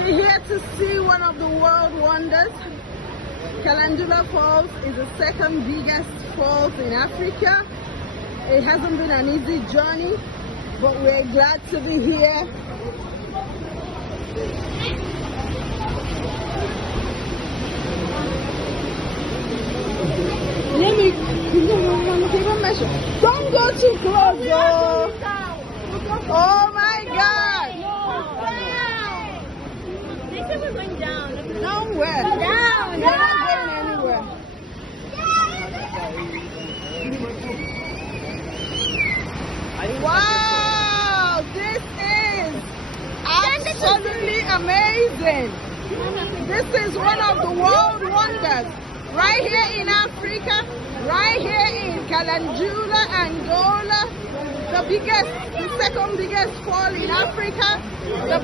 We're here to see one of the world wonders. Kalandula Falls is the second biggest falls in Africa. It hasn't been an easy journey, but we're glad to be here. Don't go too close, though. Oh my God! They said we're going down. Nowhere. Down. We're not going anywhere. Wow! This is absolutely amazing. This is one of the world wonders. Right here in Africa, right here in Calandula, Angola, the second biggest fall in Africa, the